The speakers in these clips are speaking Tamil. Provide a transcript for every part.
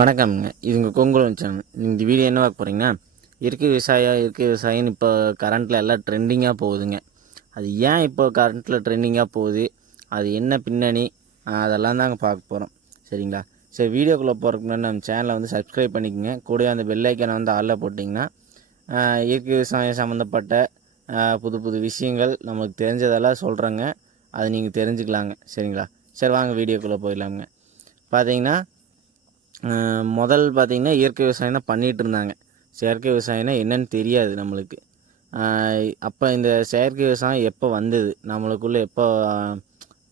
வணக்கம்ங்க. இது உங்கள் கொங்குலன் சேனல். இந்த வீடியோ என்ன பார்க்க போகிறீங்கன்னா, இயற்கை விவசாயம்னு இப்போ கரண்ட்டில் எல்லாம் ட்ரெண்டிங்காக போகுதுங்க. அது ஏன் இப்போ கரண்ட்டில் ட்ரெண்டிங்காக போகுது, அது என்ன பின்னணி, அதெல்லாம் தாங்க பார்க்க போகிறோம். சரிங்களா? சரி, வீடியோக்குள்ளே போகிறதுக்கு முன்னாடி நம்ம சேனலை வந்து சப்ஸ்கிரைப் பண்ணிக்கோங்க. கூடவே அந்த பெல் ஐக்கானை வந்து ஆளில் போட்டிங்கன்னா இயற்கை விவசாயம் சம்மந்தப்பட்ட புது புது விஷயங்கள் நமக்கு தெரிஞ்சதெல்லாம் சொல்கிறேங்க. அதை நீங்கள் தெரிஞ்சுக்கலாங்க. சரிங்களா? சரி, வாங்க வீடியோக்குள்ளே போயிடலாமுங்க. பார்த்தீங்கன்னா, முதல் பார்த்திங்கன்னா இயற்கை விவசாயம் தான் பண்ணிகிட்டு இருந்தாங்க. செயற்கை விவசாயம்னா என்னன்னு தெரியாது நம்மளுக்கு. அப்போ இந்த செயற்கை விவசாயம் எப்போ வந்தது, நம்மளுக்குள்ளே எப்போ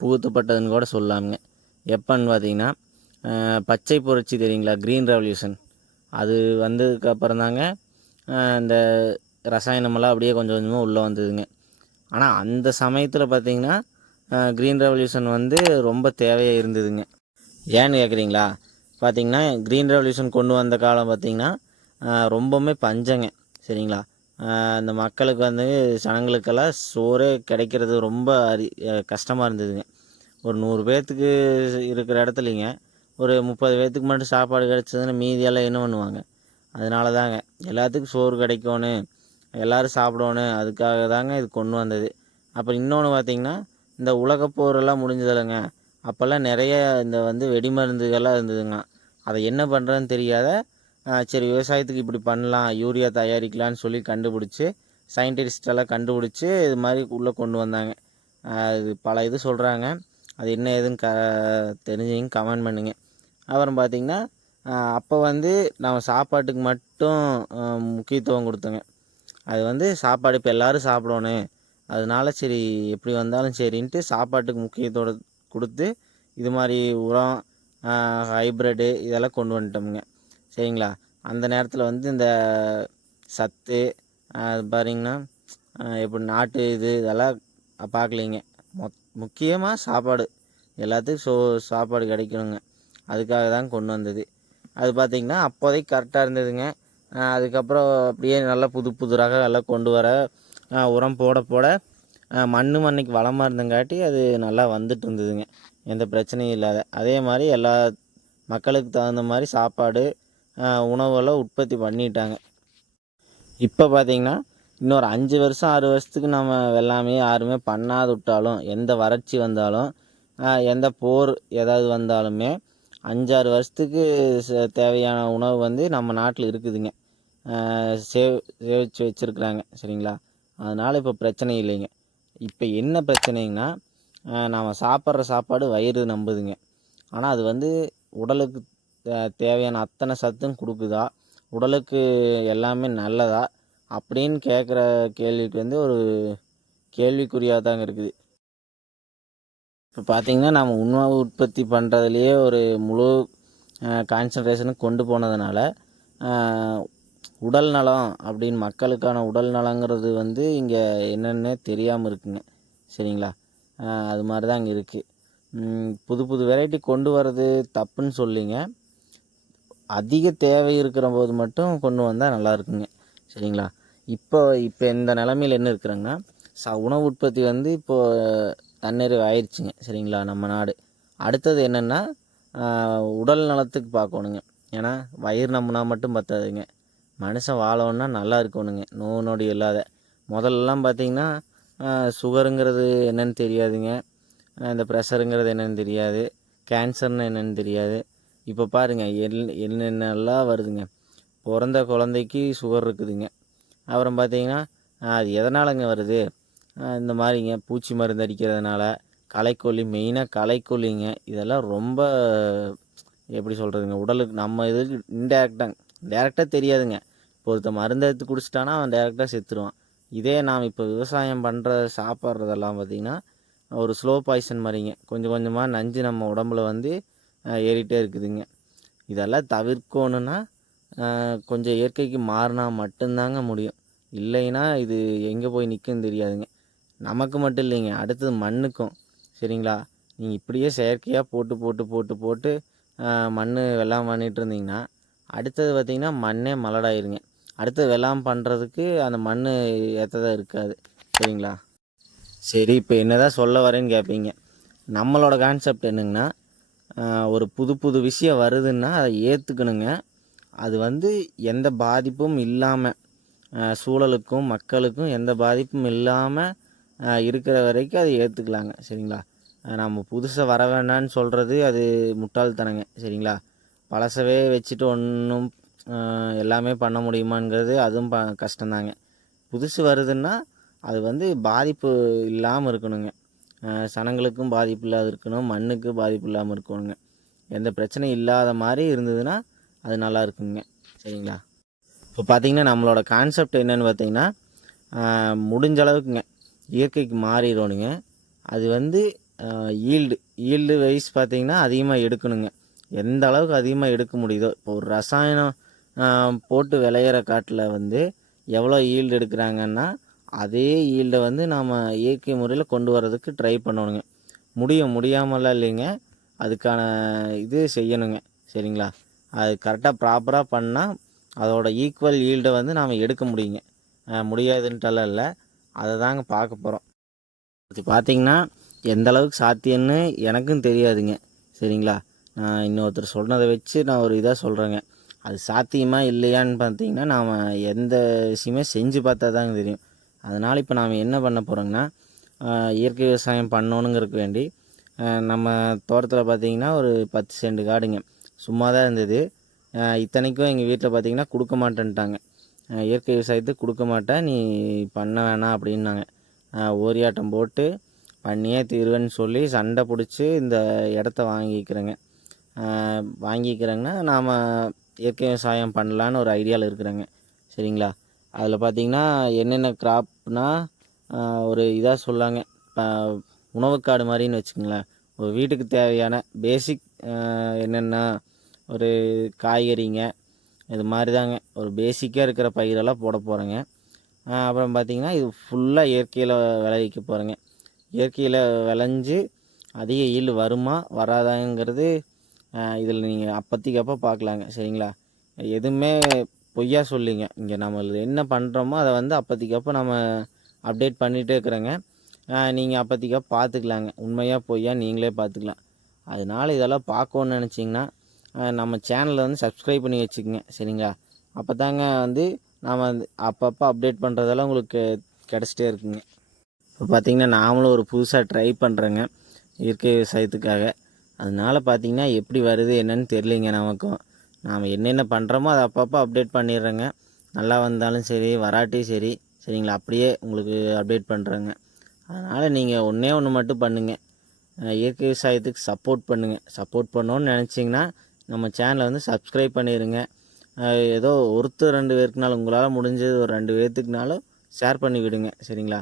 புகுத்தப்பட்டதுன்னு கூட சொல்லாமுங்க. எப்போன்னு பார்த்திங்கன்னா, பச்சை புரட்சி தெரியுங்களா, க்ரீன் ரெவல்யூஷன், அது வந்ததுக்கப்புறம் தாங்க இந்த ரசாயனமெல்லாம் அப்படியே கொஞ்சம் கொஞ்சமாக உள்ளே வந்ததுங்க. ஆனால் அந்த சமயத்தில் பார்த்திங்கன்னா க்ரீன் ரெவல்யூஷன் வந்து ரொம்ப தேவையாக இருந்ததுங்க. ஏன்னு கேட்குறீங்களா? பார்த்திங்கன்னா க்ரீன் ரெவல்யூஷன் கொண்டு வந்த காலம் பார்த்திங்கன்னா ரொம்பவுமே பஞ்சங்க. சரிங்களா? அந்த மக்களுக்கு வந்து ஜனங்களுக்கெல்லாம் சோறே கிடைக்கிறது ரொம்ப கஷ்டமாக இருந்ததுங்க. ஒரு 100 பேர்த்துக்கு இருக்கிற இடத்துலிங்க ஒரு 30 பேர்த்துக்கு மட்டும் சாப்பாடு கிடச்சதுன்னு மீதியெல்லாம் என்ன பண்ணுவாங்க? அதனால தாங்க எல்லாத்துக்கும் சோறு கிடைக்கணும், எல்லோரும் சாப்பிடணும், அதுக்காக தாங்க இது கொண்டு வந்தது. அப்புறம் இன்னொன்று பார்த்திங்கன்னா, இந்த உலகப்போரெல்லாம் முடிஞ்சதில்லைங்க. அப்போல்லாம் நிறைய இந்த வந்து வெடிமருந்துகள்லாம் இருந்ததுங்க. அதை என்ன பண்ணுறதுன்னு தெரியாத, சரி விவசாயத்துக்கு இப்படி பண்ணலாம், யூரியா தயாரிக்கலான்னு சொல்லி கண்டுபிடிச்சி, சயின்டிஸ்டெல்லாம் கண்டுபிடிச்சி இது மாதிரி உள்ளே கொண்டு வந்தாங்க. இது பல இது சொல்கிறாங்க. அது என்ன ஏதுன்னு தெரிஞ்சுங்க கமெண்ட் பண்ணுங்க. அப்புறம் பார்த்திங்கன்னா, அப்போ வந்து நம்ம சாப்பாட்டுக்கு மட்டும் முக்கியத்துவம் கொடுத்தோங்க. அது வந்து சாப்பாடு இப்போ எல்லோரும் சாப்பிடணும், அதனால சரி எப்படி வந்தாலும் சரின்ட்டு சாப்பாட்டுக்கு முக்கியத்துவம் கொடுத்து இது மாதிரி உரம், ஹைப்ரிட்டு இதெல்லாம் கொண்டு வந்துட்டோமுங்க. சரிங்களா? அந்த நேரத்தில் வந்து இந்த சத்து பாருங்கன்னா எப்படி நாட்டு இதெல்லாம் பார்க்கலிங்க. முக்கியமாக சாப்பாடு, எல்லாத்துக்கும் சாப்பாடு கிடைக்கணுங்க. அதுக்காக தான் கொண்டு வந்தது. அது பார்த்திங்கன்னா அப்போதைக்கு கரெக்டாக இருந்ததுங்க. அதுக்கப்புறம் அப்படியே நல்லா புது புது ரகம் எல்லாம் கொண்டு வர, உரம் போட போட மண்ணைக்கு வளமாக இருந்தங்காட்டி அது நல்லா வந்துட்டு இருந்ததுங்க, எந்த பிரச்சனையும் இல்லாத. அதே மாதிரி எல்லா மக்களுக்கு தகுந்த மாதிரி சாப்பாடு, உணவெல்லாம் உற்பத்தி பண்ணிட்டாங்க. இப்போ பார்த்திங்கன்னா இன்னொரு 5 வருஷம் 6 வருஷத்துக்கு நம்ம எல்லாமே யாருமே பண்ணாது விட்டாலும், எந்த வறட்சி வந்தாலும், எந்த போர் ஏதாவது வந்தாலுமே 5-6 வருஷத்துக்கு தேவையான உணவு வந்து நம்ம நாட்டில் இருக்குதுங்க. சேவிச்சு வச்சுருக்குறாங்க. சரிங்களா? அதனால் இப்போ பிரச்சனை இல்லைங்க. இப்போ என்ன பிரச்சனைங்கன்னா, நாம் சாப்பிட்ற சாப்பாடு வயிறு நம்புதுங்க. ஆனால் அது வந்து உடலுக்கு தேவையான அத்தனை சத்தும் கொடுக்குதா, உடலுக்கு எல்லாமே நல்லதா அப்படின்னு கேட்குற கேள்விக்கு வந்து ஒரு கேள்விக்குறியாக தாங்க இருக்குது. இப்போ பார்த்திங்கன்னா, நம்ம உணவு உற்பத்தி பண்ணுறதுலையே ஒரு முழு கான்சன்ட்ரேஷனுக்கு கொண்டு போனதுனால உடல் நலம் அப்படின்னு மக்களுக்கான உடல் நலங்கிறது வந்து இங்கே என்னென்னே தெரியாமல் இருக்குங்க. சரிங்களா? அது மாதிரி தான் இங்கே இருக்குது. புது புது வெரைட்டி கொண்டு வர்றது தப்புன்னு சொல்லிங்க, அதிக தேவை இருக்கிற போது மட்டும் கொண்டு வந்தால் நல்லா இருக்குங்க. சரிங்களா? இப்போ இந்த நிலமையில் என்ன இருக்கிறாங்கன்னா, உணவு உற்பத்தி வந்து இப்போது தன்னிறைவு ஆயிடுச்சுங்க. சரிங்களா? நம்ம நாடு அடுத்தது என்னென்னா உடல் நலத்துக்கு பார்க்கணுங்க. ஏன்னா வயிறு நம்பினா மட்டும் பத்தாதுங்க, மனுஷன் வாழணுன்னா நல்லா இருக்கணுங்க, நோய் நொடி இல்லாத. முதல்லலாம் பார்த்திங்கன்னா சுகருங்கிறது என்னென்னு தெரியாதுங்க, இந்த ப்ரெஷருங்கிறது என்னென்னு தெரியாது, கேன்சர்னு என்னென்னு தெரியாது. இப்போ பாருங்கள் என்னென்னலாம் வருதுங்க. பிறந்த குழந்தைக்கு சுகர் இருக்குதுங்க. அப்புறம் பார்த்திங்கன்னா அது எதனாலங்க வருது? இந்த மாதிரிங்க பூச்சி மருந்து அடிக்கிறதுனால, களைக்கொல்லி, மெயினாக களைக்கொல்லிங்க. இதெல்லாம் ரொம்ப எப்படி சொல்கிறதுங்க, உடலுக்கு நம்ம இதுக்கு டேரெக்டாக தெரியாதுங்க. இப்போ ஒருத்த மருந்து எடுத்து குடிச்சிட்டானா அவன் டேரெக்டாக செத்துருவான். இதே நாம் இப்போ விவசாயம் பண்ணுற சாப்பிட்றதெல்லாம் பார்த்திங்கன்னா ஒரு ஸ்லோ பாய்சன் மாதிரிங்க, கொஞ்சம் கொஞ்சமாக நஞ்சு நம்ம உடம்புல வந்து ஏறிட்டே இருக்குதுங்க. இதெல்லாம் தவிர்க்கணுன்னா கொஞ்சம் இயற்கைக்கு மாறினா மட்டும்தாங்க முடியும். இல்லைன்னா இது எங்கே போய் நிற்குன்னு தெரியாதுங்க. நமக்கு மட்டும் இல்லைங்க, அடுத்தது மண்ணுக்கும். சரிங்களா? நீங்கள் இப்படியே செயற்கையாக போட்டு போட்டு போட்டு போட்டு மண் வெள்ளாமை பண்ணிகிட்டு இருந்தீங்கன்னா, அடுத்தது பார்த்திங்கன்னா மண்ணே மலடாயிருங்க. அடுத்தது வெள்ளாமை பண்ணுறதுக்கு அந்த மண் ஏற்றதாக இருக்காது. சரிங்களா? சரி, இப்போ என்ன தான் சொல்ல வரேன்னு கேட்பீங்க. நம்மளோட கான்செப்ட் என்னங்கன்னா, ஒரு புது புது விஷயம் வருதுன்னா அதை ஏற்றுக்கணுங்க. அது வந்து எந்த பாதிப்பும் இல்லாமல் சூழலுக்கும் மக்களுக்கும் எந்த பாதிப்பும் இல்லாமல் இருக்கிற வரைக்கும் அதை ஏற்றுக்கலாங்க. சரிங்களா? நம்ம புதுசாக வர வேண்டான்னு சொல்கிறது அது முட்டாள்தனங்க. சரிங்களா? பழசவே வச்சுட்டு ஒன்றும் எல்லாமே பண்ண முடியுமாங்கிறது அதுவும் கஷ்டந்தாங்க. புதுசு வருதுன்னா அது வந்து பாதிப்பு இல்லாமல் இருக்கணுங்க. சனங்களுக்கும் பாதிப்பு இல்லாத இருக்கணும், மண்ணுக்கு பாதிப்பு இல்லாமல் இருக்கணுங்க. எந்த பிரச்சனையும் இல்லாத மாதிரி இருந்ததுன்னா அது நல்லா இருக்குங்க. சரிங்களா? இப்போ பார்த்திங்கன்னா நம்மளோட கான்செப்ட் என்னென்னு பார்த்தீங்கன்னா, முடிஞ்ச அளவுக்குங்க இயற்கைக்கு மாறிடணுங்க. அது வந்து ஈல்டு வைஸ் பார்த்திங்கன்னா அதிகமாக எடுக்கணுங்க. எந்த அளவுக்கு அதிகமாக எடுக்க முடியுதோ, இப்போ ஒரு ரசாயனம் போட்டு விளையிற காட்டில் வந்து எவ்வளோ ஈல்டு எடுக்கிறாங்கன்னா அதே ஈல்டை வந்து நாம் இயற்கை முறையில் கொண்டு வரதுக்கு ட்ரை பண்ணணுங்க. முடியாமலாம் இல்லைங்க, அதுக்கான இது செய்யணுங்க. சரிங்களா? அது கரெக்டாக ப்ராப்பராக பண்ணால் அதோட ஈக்குவல் ஈல்டை வந்து நாம் எடுக்க முடியுங்க. முடியாதுன்ட்டெல்லாம் இல்லை, அதை தாங்க பார்க்க போகிறோம். அது பார்த்திங்கன்னா எந்த அளவுக்கு சாத்தியம்னு எனக்கும் தெரியாதுங்க. சரிங்களா? நான் இன்னொருத்தர் சொன்னதை வச்சு நான் ஒரு இதாக சொல்கிறேங்க. அது சாத்தியமா இல்லையான்னு பார்த்தீங்கன்னா நாம் எந்த விஷயமே செஞ்சு பார்த்தா தாங்க தெரியும். அதனால் இப்போ நாம் என்ன பண்ண போகிறோங்கன்னா, இயற்கை விவசாயம் பண்ணணுங்கிறதுக்கு வேண்டி நம்ம தோட்டத்தில் பார்த்திங்கன்னா ஒரு 10 சென்ட் காடுங்க சும்மா தான் இருந்தது. இத்தனைக்கும் எங்கள் வீட்டில் பார்த்திங்கன்னா கொடுக்க மாட்டேன்ட்டாங்க. இயற்கை விவசாயத்துக்கு கொடுக்க மாட்டேன், நீ பண்ண வேணாம் அப்படின்னாங்க. ஓரியாட்டம் போட்டு பண்ணியே தீர்வேன்னு சொல்லி சண்டை பிடிச்சி இந்த இடத்த வாங்கிக்கிறேங்கன்னா நாம் இயற்கை விவசாயம் பண்ணலான்னு ஒரு ஐடியாவில் இருக்கிறேங்க. சரிங்களா? அதில் பார்த்திங்கன்னா என்னென்ன கிராப்னால் ஒரு இதாக சொல்லாங்க, உணவுக்காடு மாதிரின்னு வச்சுக்கோங்களேன். ஒரு வீட்டுக்கு தேவையான பேசிக் என்னென்ன ஒரு காய்கறிங்க இது மாதிரி தாங்க ஒரு பேசிக்காக இருக்கிற பயிரெல்லாம் போட போகிறேங்க. அப்புறம் பார்த்திங்கன்னா இது ஃபுல்லாக இயற்கையில் விளைவிக்க போகிறேங்க. இயற்கையில் விளைஞ்சு அதிக ஈல்டு வருமா வராதாங்கிறது இதில் நீங்கள் அப்போதைக்கு அப்போ பார்க்கலாங்க. சரிங்களா? எதுவுமே பொய்யா சொல்லிங்க. இங்கே நம்ம என்ன பண்ணுறோமோ அதை வந்து அப்போதைக்கு அப்போ நம்ம அப்டேட் பண்ணிகிட்டே இருக்கிறேங்க. நீங்கள் அப்போதைக்கு அப்போ பார்த்துக்கலாங்க. உண்மையாக பொய்யா நீங்களே பார்த்துக்கலாம். அதனால் இதெல்லாம் பார்க்கணுன்னு நினச்சிங்கன்னா நம்ம சேனலை வந்து சப்ஸ்கிரைப் பண்ணி வச்சுக்கோங்க. சரிங்களா? அப்போ தாங்க வந்து நாம் அப்பப்போ அப்டேட் பண்ணுறதெல்லாம் உங்களுக்கு கிடச்சிட்டே இருக்குங்க. இப்போ பார்த்திங்கன்னா நாமளும் ஒரு புதுசாக ட்ரை பண்ணுறேங்க இயற்கை விவசாயத்துக்காக. அதனால் பார்த்திங்கன்னா எப்படி வருது என்னன்னு தெரியலிங்க நமக்கும். நாம் என்னென்ன பண்ணுறோமோ அதை அப்பப்போ அப்டேட் பண்ணிடுறேங்க. நல்லா வந்தாலும் சரி வராட்டியும் சரி. சரிங்களா? அப்படியே உங்களுக்கு அப்டேட் பண்ணுறேங்க. அதனால் நீங்கள் ஒன்றே ஒன்று மட்டும் பண்ணுங்கள், இயற்கை விவசாயத்துக்கு சப்போர்ட் பண்ணுங்கள். சப்போர்ட் பண்ணணுன்னு நினச்சிங்கன்னா நம்ம சேனலை வந்து சப்ஸ்கிரைப் பண்ணிடுங்க. ஏதோ ஒருத்தர் 2 பேருக்குனாலும் உங்களால் முடிஞ்சது ஒரு 2 பேர்த்துக்குனாலும் ஷேர் பண்ணி விடுங்க. சரிங்களா?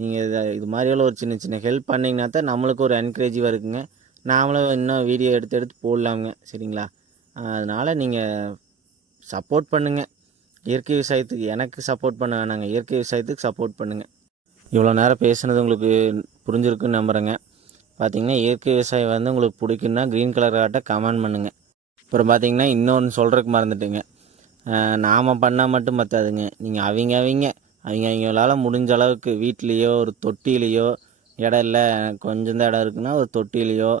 நீங்கள் இது மாதிரியெல்லாம் ஒரு சின்ன சின்ன ஹெல்ப் பண்ணிங்கன்னா தான் நம்மளுக்கு ஒரு என்கரேஜிவாக இருக்குங்க. நாமளும் இன்னும் வீடியோ எடுத்து போடலாமுங்க. சரிங்களா? அதனால் நீங்கள் சப்போர்ட் பண்ணுங்கள் இயற்கை விவசாயத்துக்கு. எனக்கு சப்போர்ட் பண்ண வேணாங்க, இயற்கை விவசாயத்துக்கு சப்போர்ட் பண்ணுங்கள். இவ்வளோ நேரம் பேசுனது உங்களுக்கு புரிஞ்சிருக்குன்னு நம்புகிறேங்க. பார்த்திங்கன்னா இயற்கை விவசாயம் வந்து உங்களுக்கு பிடிக்குன்னா க்ரீன் கலர் ஆட்டை கமெண்ட் பண்ணுங்கள். அப்புறம் பார்த்திங்கன்னா இன்னொன்று சொல்கிறதுக்கு மறந்துட்டுங்க, நாம் பண்ணால் மட்டும் பத்தாதுங்க. நீங்கள் அவங்களால் முடிஞ்ச அளவுக்கு வீட்லேயோ ஒரு தொட்டிலேயோ, இடம் இல்லை கொஞ்சம் தான் இடம் இருக்குன்னா ஒரு தொட்டிலேயோ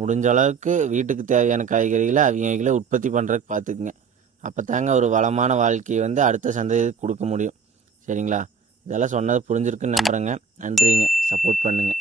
முடிஞ்ச அளவுக்கு வீட்டுக்கு தேவையான காய்கறிகளை அவங்களே உற்பத்தி பண்ணுறதுக்கு பார்த்துக்குங்க. அப்போ தாங்க ஒரு வளமான வாழ்க்கையை வந்து அடுத்த சந்ததிக்கு கொடுக்க முடியும். சரிங்களா? இதெல்லாம் சொன்னது புரிஞ்சிருக்குன்னு நம்புகிறேங்க. நன்றிங்க. சப்போர்ட் பண்ணுங்கள்.